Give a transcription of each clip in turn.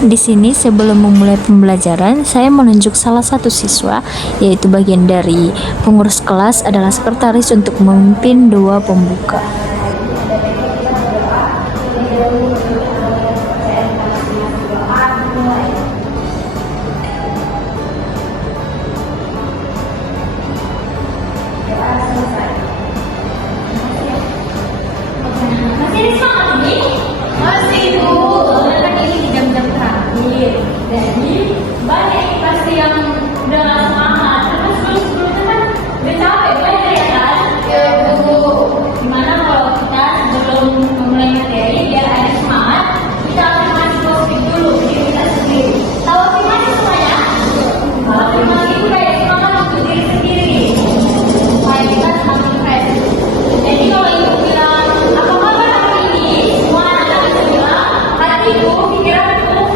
Di sini sebelum memulai pembelajaran, saya menunjuk salah satu siswa, yaitu bagian dari pengurus kelas adalah sekretaris untuk memimpin doa pembuka. Jadi banyak pasti yang udah gak semangat. Terus sebelum-sebelumnya kan udah capek belajar ya kan? Ya Bu. Gimana kalau kita sebelum memulai materi biar ada semangat, kita afirmasi positif dulu diri kita sendiri. Tahu afirmasi semuanya? Afirmasi itu kayak semangat untuk diri sendiri supaya kita semakin fresh. Jadi kalau ibu bilang apa kabar hari ini, semua anak bisa bilang hatiku, pikiranku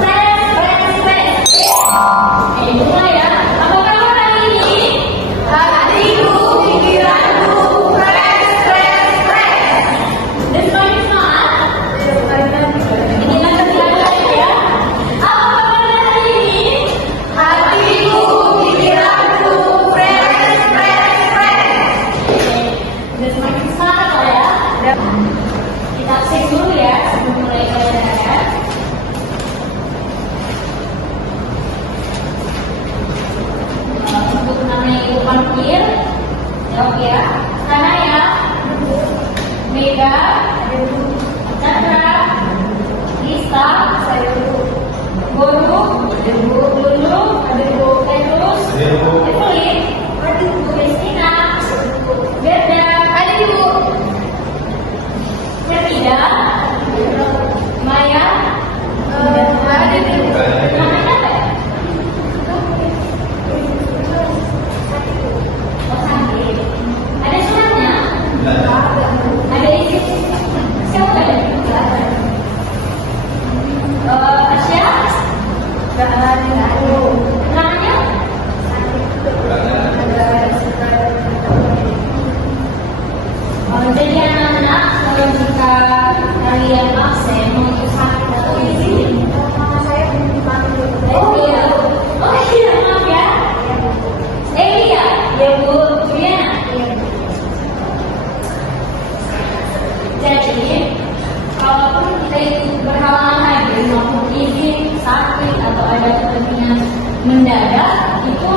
mulai ya. Apa kabar hari ini? Hatiku, pikiranku, fresh. Dan semakin semangat. Ini yang ketiga ya. Apa kabar hari ini? Hatiku, pikiranku, fresh. Dan semakin semangat loh ya. Kita absen dulu ya sebelum mulai pelajaran. Untuk namanya ibu parkir, jawab ya. Sana ya, Mega, Chandra, Lisa, saya dulu. Guru, Lulu, ada Bu Petrus, Evelyn, ada Bu Destina, Berda, ada Ibu Frida, Maya, ada Ibu. Namanya apa ya? Ada suratnya? Ada isi? Siapa ada? Asya? Gak ada. Namanya? Jadi anak-anak kalau jika kalian absen untuk sakit atau izin, nama saya dipanggil. Oh iya, maaf ya. Iya, ya Bu Juliana. Jadi, kalaupun kita itu berhalangan hadir maupun izin, sakit atau ada kepentingan mendadak, itu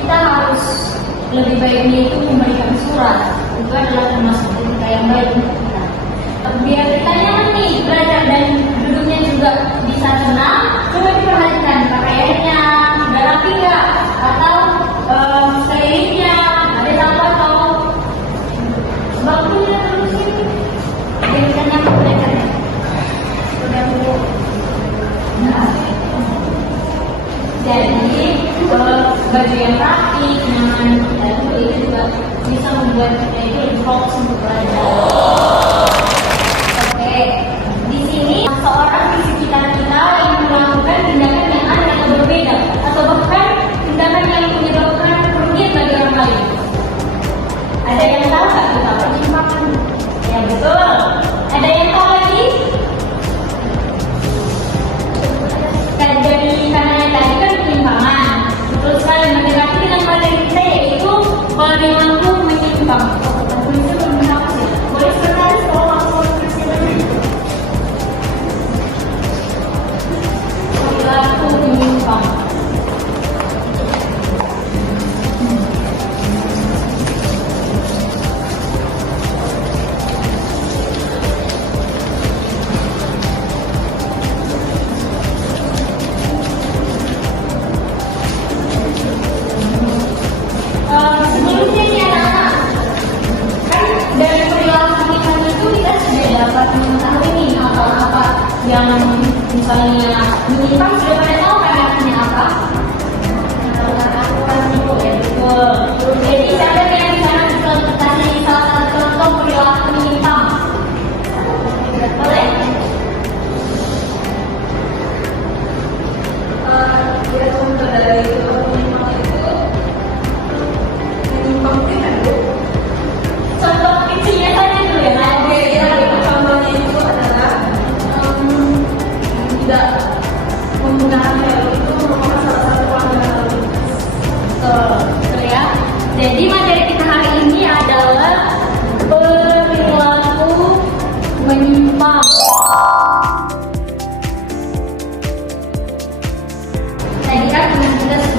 kita harus lebih baiknya itu memberikan surat. Itu adalah termasuk etika yang baik untuk kita. Biar kita nyaman nih belajar dan duduknya juga bisa tenang, coba diperhatikan pakaiannya, sudah rapi nggak? Atau sekelilingnya ada apa atau bangkunya terusin biar kita nyaman belajarnya. Sudah Bu. Jadi baju yang rapi, nyaman, dan itu juga bisa membuat kita itu lebih fokus untuk belajar. Oke, di sini seorang di sekitar kita yang melakukan tindakan yang aneh atau berbeda, atau bahkan tindakan yang menyebabkan kerugian bagi orang lain. Ada yang tahu nggak kita penyimpangan? Ya betul. Ada yang tahu lagi? Jadi karena yang tadi kan penyimpangan, betul sekali mendekati dengan materi kita yaitu kalau dia mampu menyimpang. Itu meminta apa sih? Boleh sekretaris kalau langsung perilaku menyimpang. Sebelumnya nih anak-anak, kan dari perilaku kita itu kita sudah dapat mengetahui nih apa-apa yang misalnya menyimpang sudah pada tahu kan artinya apa? Ya betul. Jadi siapa yang bisa kasih salah satu contoh perilaku menyimpang? Boleh? Ya contoh dari menyimpang itu contoh kecilnya saja dulu ya. Contohnya itu adalah tidak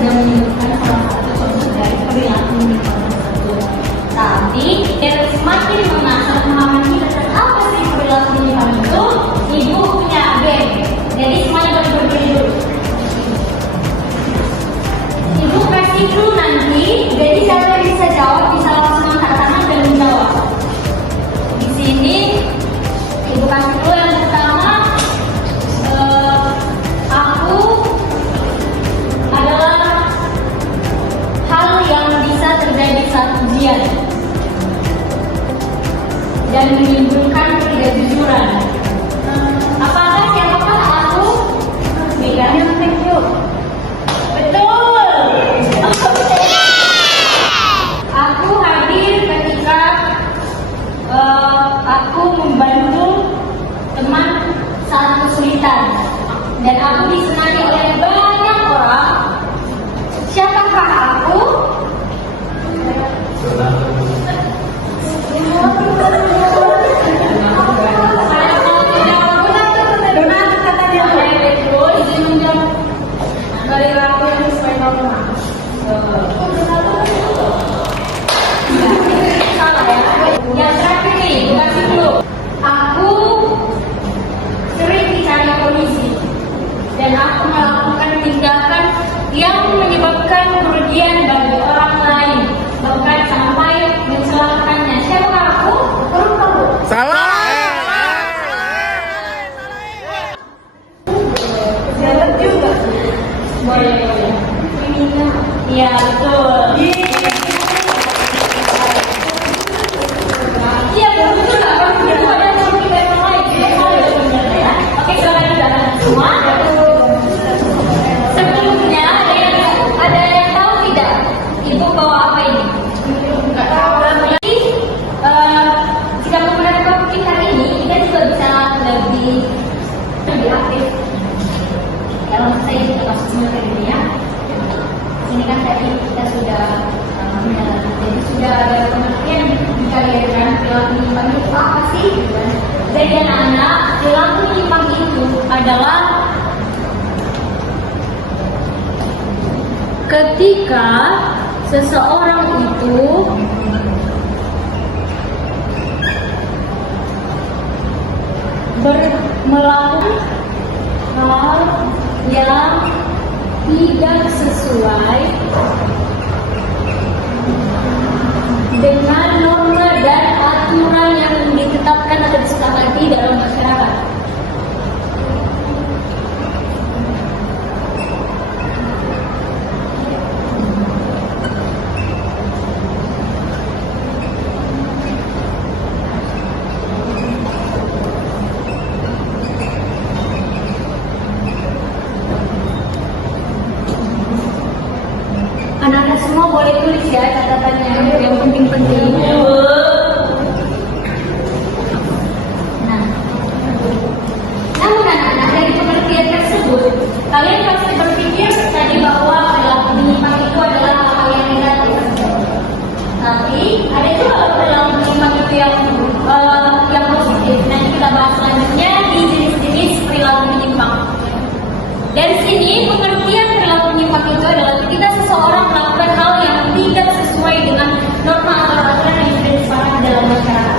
sudah menyebutkan salah satu contoh dari perilaku menyimpang tersebut. Tapi biar semakin mengasah pemahaman kita tentang apa sih perilaku menyimpang itu, ibu punya band. Jadi semuanya boleh berdiri dulu. Ibu kasih dulu nanti, jadi siapa yang bisa jawab bisa langsung angkat tangan dan menjawab. Di sini ibu kasih dulu yang pertama, aku adalah hal yang bisa terjadi saat ujian dan menimbulkan ketidakjujuran. Apakah siapakah aku? Megan yang yuk. Betul. Aku hadir ketika aku membantu teman saat kesulitan dan aku disenangi oleh banyak orang. Siapakah aku? Yang terakhir nih, kasih dulu. Aku sering dicari polisi dan aku melakukan tindakan yang menyebabkan kerugian bagi orang lain, bahkan sampai mencelakannya. Siapa aku? Turun kamu. Salah. Jalan juga. Boleh. Iya betul. Iya betul nggak? Betul ada yang kita yang lain. Ya. Oke silakan juga semua. Sebelumnya ada yang tahu tidak? Ibu bawa apa ini? Nggak tahu. Jadi jika menggunakan topik hari ini kita juga bisa lebih aktif. Kalau saya juga masuk semua ini ya. Ini kan tadi kita sudah jadi sudah ada pengertian dikalian perilaku menyimpang itu apa sih? Jadi anak-anak, perilaku menyimpang itu adalah ketika seseorang itu melakukan hal yang tidak sesuai dengan norma dan aturan yang ditetapkan atau disepakati dalam masyarakat. Anak-anak semua boleh tulis ya catatannya yang penting-penting. Nah, namun anak-anak dari pengertian tersebut, kalian pasti berpikir tadi bahwa perilaku menyimpang itu adalah hal yang negatif. Tapi ada juga perilaku menyimpang itu yang positif. Nanti kita bahas selanjutnya di jenis-jenis perilaku menyimpang. Dari sini pengertian perilaku menyimpang itu adalah ketika seseorang melakukan hal yang tidak sesuai dengan norma atau aturan yang sudah disepakati dalam masyarakat.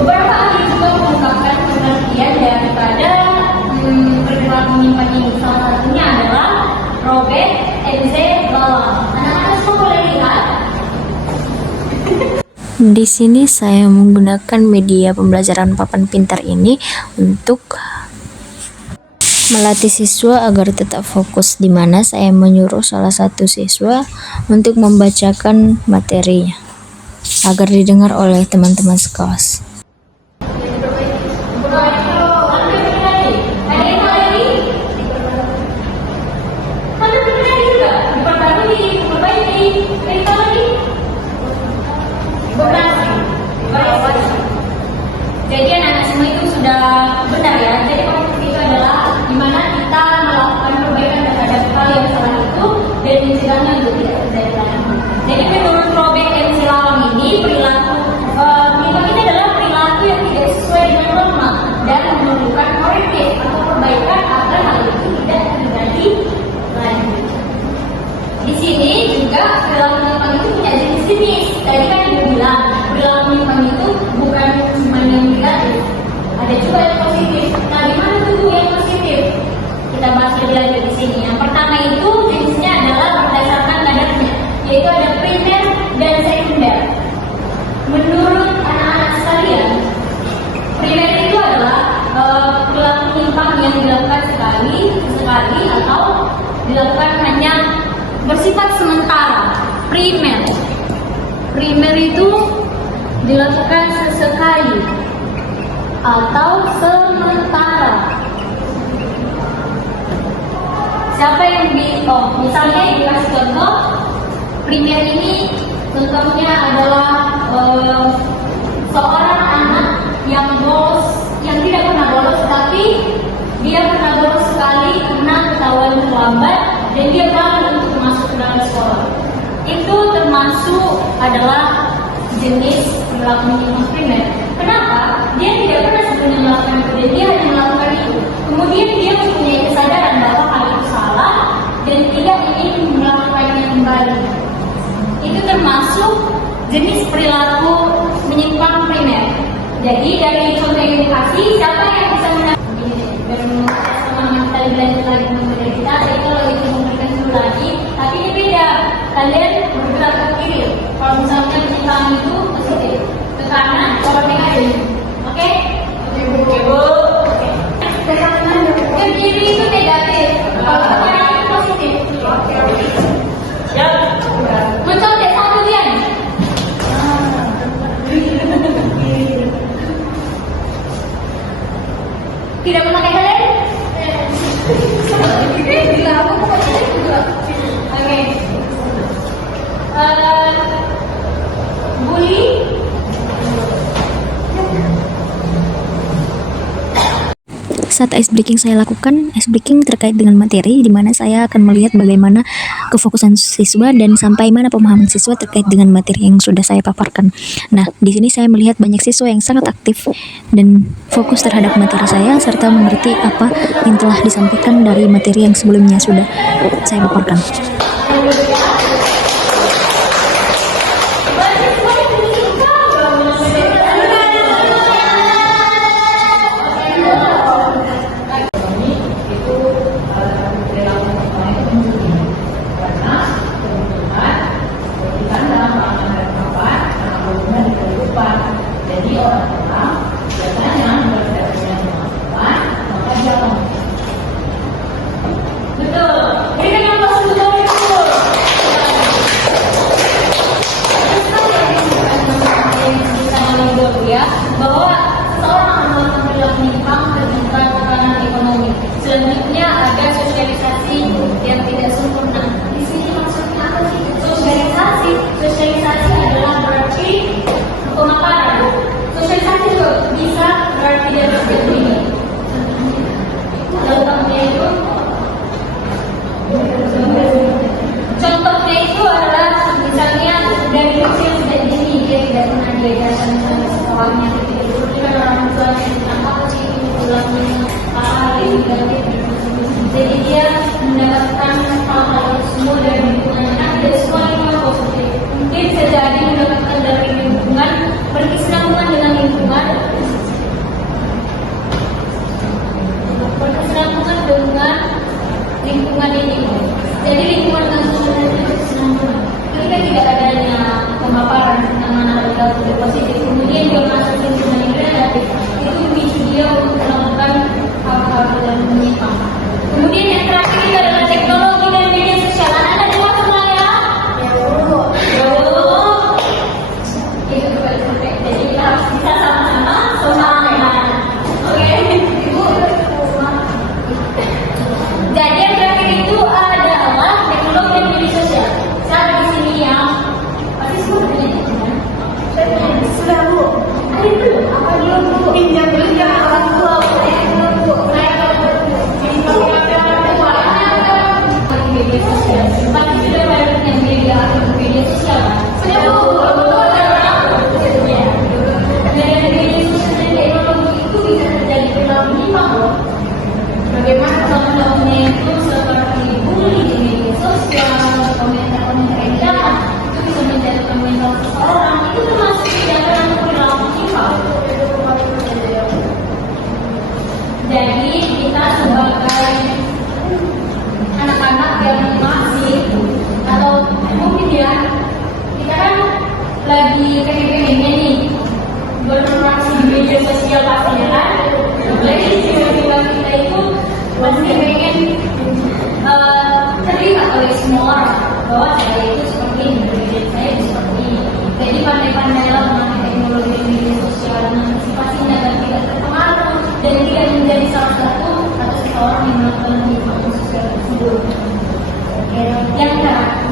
Beberapa ahli juga mengungkapkan pengertian daripada perilaku menyimpang ini. Salah satunya adalah Robert M.Z. Bawang. Anak-anak semua boleh lihat. Di sini saya menggunakan media pembelajaran papan pintar ini untuk melatih siswa agar tetap fokus, di mana saya menyuruh salah satu siswa untuk membacakan materinya agar didengar oleh teman-teman sekelas. Jadi anak-anak semua itu sudah benar ya. Jadi konflik itu adalah dimana kita melakukan perbaikan terhadap hal yang salah itu dan mencegahnya untuk tidak terjadi lagi. Jadi menurut Robert M. Silawang ini perilaku menyimpang ini adalah sekali atau dilakukan hanya bersifat sementara. Primer itu dilakukan sesekali atau sementara. Siapa yang misalnya dikasih contoh, primer ini contohnya adalah seorang anak yang tidak pernah bolos, tapi dia pernah bolos sekali karena ketahuan terlambat dan dia gagal untuk masuk ke dalam sekolah. Itu termasuk adalah jenis perilaku minimum primer. Kenapa? Dia tidak pernah sebelumnya melakukan itu dan dia hanya melakukan itu. Kemudian dia mempunyai kesadaran bahwa hal itu salah dan tidak ingin melakukannya kembali. Itu termasuk jenis perilaku menyimpang primer. Jadi dari contoh yang dikasih, siapa yang bisa kita belajar lagi mengenai kita, jadi kalau itu memberikan dulu lagi, tapi ini beda. Kalian bergerak ke kiri. Kalau misalnya kita itu positif, ke kanan, kalau negatif. Oke? Oke. Ke kiri itu negatif. Kalau ke kanan itu positif. Ya. Mencontek satu dia. Tidak memakai helm? Oke. Bully. Saat ice breaking saya lakukan, ice breaking terkait dengan materi di mana saya akan melihat bagaimana kefokusan siswa dan sampai mana pemahaman siswa terkait dengan materi yang sudah saya paparkan. Nah, di sini saya melihat banyak siswa yang sangat aktif dan fokus terhadap materi saya serta mengerti apa yang telah disampaikan dari materi yang sebelumnya sudah saya paparkan. Bahwa seseorang melakukan perilaku menyimpang terjadi tekanan ekonomi. Selanjutnya ada sosialisasi yang tidak sempurna. Di sini maksudnya apa sih? Sosialisasi adalah berarti pemaparan. Sosialisasi juga bisa berarti dari begini. Contohnya itu adalah misalnya dari kecil sudah ini dia tidak pernah diajarkan sekolahnya, tidak orang tuanya tentang apa sih ulangnya hal yang negatif. Jadi dia mendapatkan hal-hal semua dari lingkungannya, tidak semua lingkungan positif. Mungkin bisa jadi mendapatkan dari lingkungan, berkesinambungan dengan lingkungan, berkesinambungan dengan lingkungan ini. Jadi lingkungan langsung berkesinambungan. Ketika tidak adanya pemaparan tentang mana perilaku positif, kemudian dia masuk ke lingkungan yang negatif, itu memicu dia untuk melakukan hal-hal yang menyimpang. Kemudian yang terakhir itu adalah teknologi dan media sosial. Anda dengar semua ya? Itu berbalik. Jadi kita harus bisa sama-sama semangat. Oke? Jadi yang terakhir itu adalah teknologi dan media sosial. Saya di sini yang pasti semua punya kan? Sudah Bu. Ada itu apa dulu pinjam orang tua. Media sosial. Pasti sudah banyak yang media sosial. Sudah Bu. Dari media sosial dan teknologi itu bisa terjadi perilaku menyimpang loh. Bagaimana contohnya itu seperti bully di media sosial, komentar-komentar yang jahat, itu bisa menjatuhkan mental seseorang. Itu termasuk tindakan perilaku menyimpang. Jadi kita sebagai anak-anak yang masih atau mungkin ya kita kan lagi pengen-pengennya nih berinteraksi di media sosial pastinya kan. Jadi jiwa-jiwa kita itu masih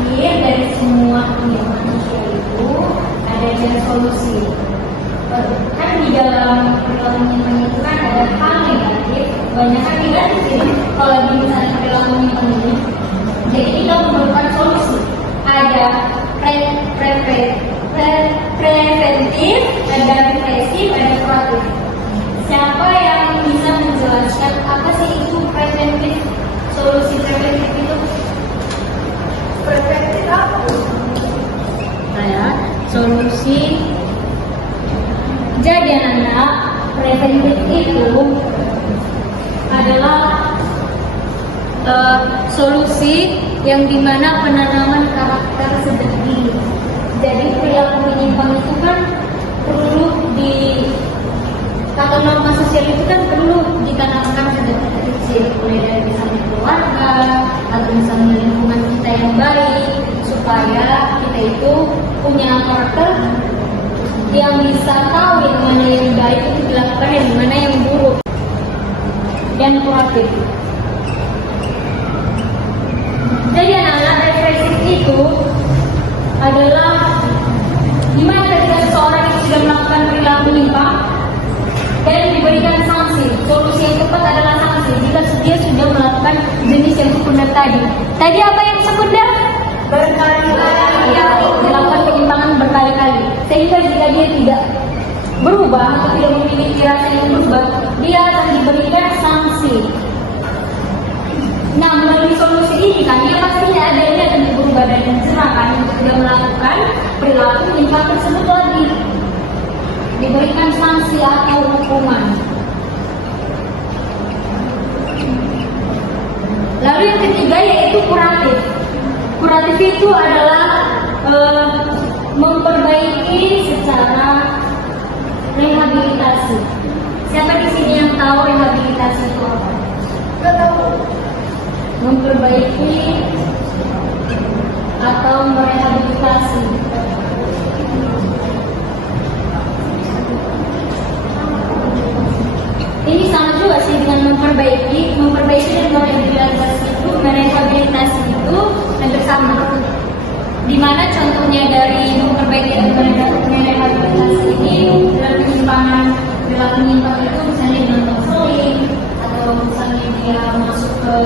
akhir dari semua dunia manusia itu adanya solusi. Kan di dalam perilaku menyimpang itu kan ada hal negatif, banyak kan negatif ini. Kalau di misalnya perilaku menyimpang ini, jadi kita memerlukan solusi. Ada preventif, ada represif, ada kuratif. Siapa yang bisa menjelaskan apa sih itu preventif? Solusi preventif itu? Preventif apa? Saya solusi. Jadi anak, preventif itu adalah solusi yang dimana penanaman karakter sejak dini. Jadi perilaku menyimpang itu kan perlu kata norma sosial itu kan perlu ditanamkan sejak kecil, mulai dari misalnya keluarga atau misalnya lingkungan kita yang baik, supaya kita itu punya karakter yang bisa tahu yang mana yang baik itu dilakukan dan mana yang buruk dan kuratif. Jadi anak-anak represif itu adalah dimana ketika seseorang yang sudah melakukan perilaku menyimpang dan diberikan sanksi. Solusi yang tepat adalah sanksi jika dia sudah melakukan jenis yang sekunder tadi. Tadi apa yang sekunder? Berkali-kali, ya, melakukan penyimpangan berkali-kali. Sehingga jika dia tidak berubah atau tidak memiliki rasa yang berubah, dia akan diberikan sanksi. Nah, melalui solusi ini kan, dia pastinya adanya akan berubah dan dicerahkan untuk tidak melakukan perilaku menyimpang tersebut lagi. Diberikan sanksi atau hukuman. Lalu yang ketiga yaitu kuratif. Kuratif itu adalah memperbaiki secara rehabilitasi. Siapa di sini yang tahu rehabilitasi itu apa? Tidak tahu. Memperbaiki atau merehabilitasi. Ini sama juga sih dengan memperbaiki dan merehabilitasi itu hampir sama. Dimana contohnya dari memperbaiki dan merehabilitasi ini dalam penyimpangan perilaku menyimpang itu misalnya dengan konseling atau misalnya dia masuk ke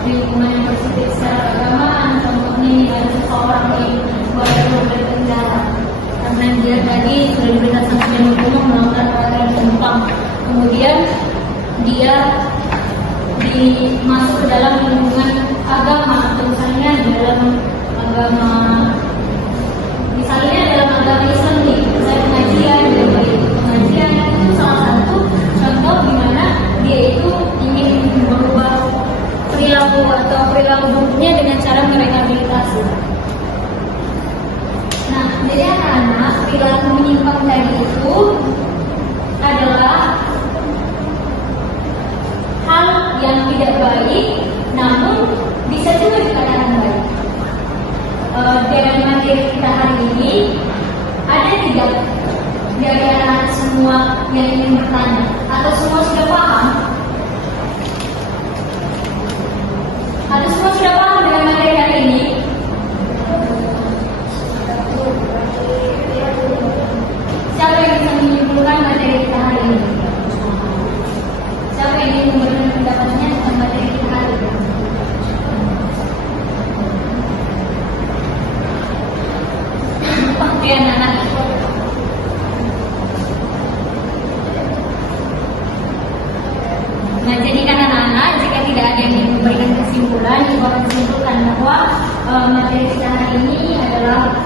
lingkungan yang positif secara keagamaan. Contohnya ada seseorang yang baru berpenjara karena dia tadi sudah diberikan sanksi dan hukuman melakukan perbuatan menyimpang. Kemudian dia masuk ke dalam lingkungan agama atau misalnya dalam agama Islam nih, misalnya pengajian itu salah satu contoh di mana dia itu ingin berubah perilaku atau perilaku buruknya dengan cara merehabilitasi. Nah, jadi anak-anak perilaku menyimpang tadi itu adalah hal yang tidak baik, namun bisa juga dikatakan baik. Dari materi kita hari ini, ada tidak dari anak semua yang ingin bertanya? Atau semua sudah paham? Atau semua sudah paham dengan materi hari ini? Siapa yang bisa menyimpulkan materi kita hari ini? Siapa yang ingin memberikan pendapatnya tentang materi kita hari ini? Oke anak-anak. Nah, jadi kan anak-anak, jika tidak ada yang memberikan kesimpulan, kita akan simpulkan bahwa materi kita hari ini adalah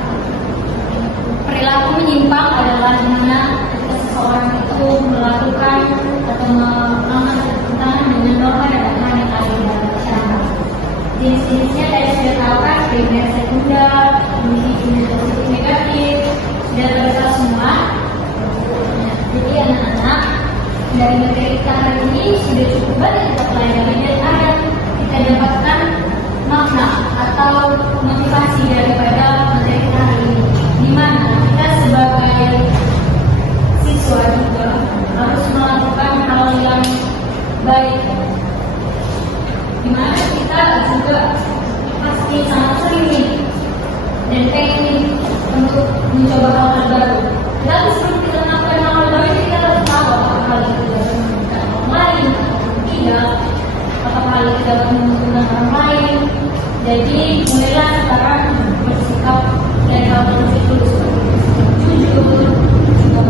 perilaku menyimpang adalah dimana ketika seseorang itu melakukan atau melanggar bertentangan dengan norma dan agama yang ada di dalam masyarakat. Jenis-jenisnya tadi sudah tahu kan, primer, sekunder, jenis positif, negatif, sudah terdapat semua. Nah, jadi anak-anak, dari materi kita hari ini sudah cukup banyak kita pelajari dan ada kita dapatkan makna atau motivasi daripada materi kita hari ini. Di mana kita sebagai siswa juga harus melakukan hal yang baik. Di mana kita juga pasti sangat sering nih dan pengen untuk mencoba hal baru. Tapi sebelum kita melakukan hal baru, kita harus tahu apakah hal itu dapat menguntungkan orang lain atau tidak, apakah hal itu dapat menguntungkan orang lain. Jadi mulailah sekarang bersikap dari hal itu jujur, bersikap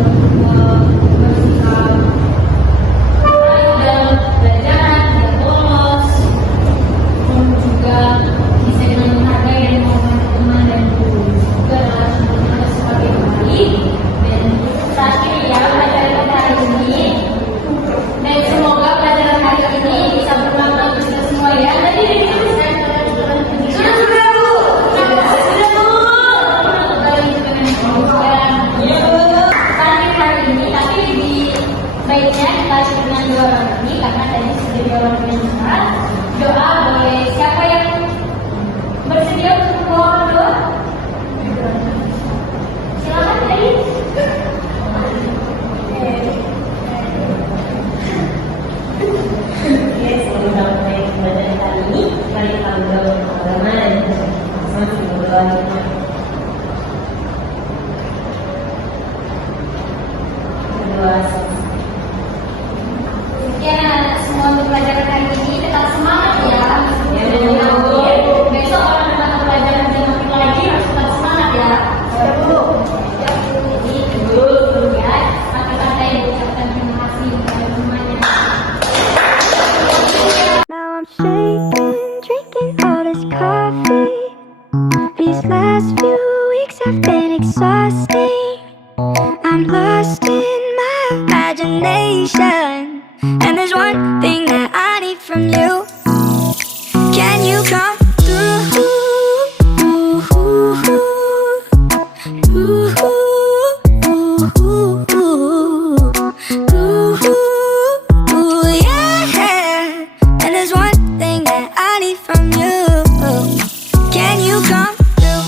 baik dalam pelajaran, tidak bolos, dan juga bisa dengan menghargai dan menghormati teman dan guru. Juga dalam harus sebagai baik. Dan terakhir ya, pelajaran kita hari ini. Dan semoga pelajaran hari ini bisa bermanfaat untuk kita semua ya. Tadi sudah Bu. Terakhir hari ini, tapi lebih baiknya kita dengan doa ini karena tadi sudah diawali dengan doa. Boleh siapa yang bersedia untuk membawa doa? Silakan tadi. Semoga baik pelajaran kali ini kalian tahu jauh agama dan sama-sama berdoa kita. Berdoa. Sekian anak semua untuk pelajaran hari ini. Tetap semangat ya. Ya, benar. Besok kalau ada mata pelajaran yang makin lagi harus tetap semangat ya. Jadi dulu ya. Kata-kata yang diucapkan terima kasih kepada semuanya. Now I'm shaking, drinking all this coffee. These last few weeks have been exhausting. I'm lost in my imagination, and there's one thing that I need from you. Can you come through? Yeah. And there's one thing that I need from you. Can you come through?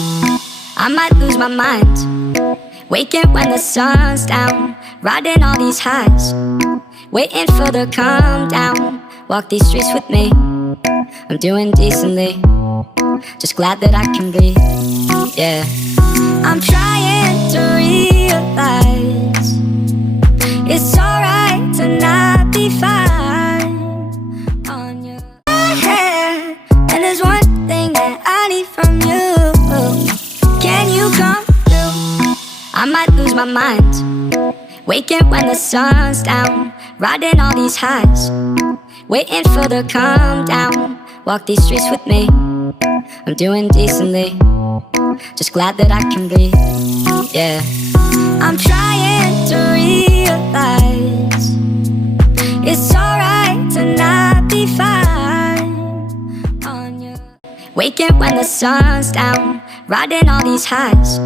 I might lose my mind, waking when the sun's down, riding all these highs, waiting for the calm down. Walk these streets with me, I'm doing decently, just glad that I can be, yeah. I'm trying to realize it's alright to not be fine on your head. And there's one thing that I need from you. Can you come through? I might lose my mind, waking when the sun's down, riding all these highs, waiting for the calm down. Walk these streets with me, I'm doing decently, just glad that I can be, yeah. I'm trying to realize it's alright to not be fine on your waking when the sun's down, riding all these highs,